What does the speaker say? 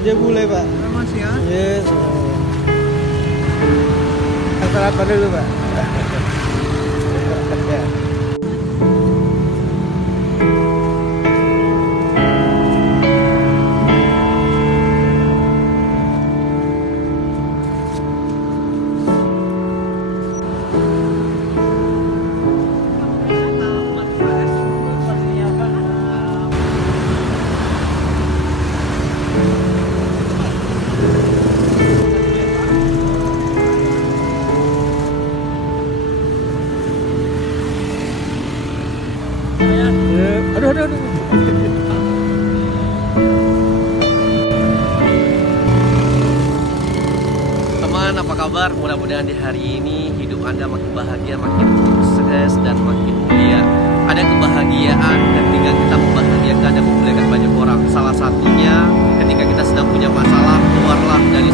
Aja boleh Pak. Masih ya? Yes. Sarapan dulu Pak. Ya. Aduh. Teman, apa kabar? Mudah-mudahan di hari ini hidup Anda makin bahagia, makin sukses, dan makin mulia. Ada kebahagiaan ketika kita membahagiakan dan memuliakan banyak orang. Salah satunya ketika kita sedang punya masalah, keluarlah dari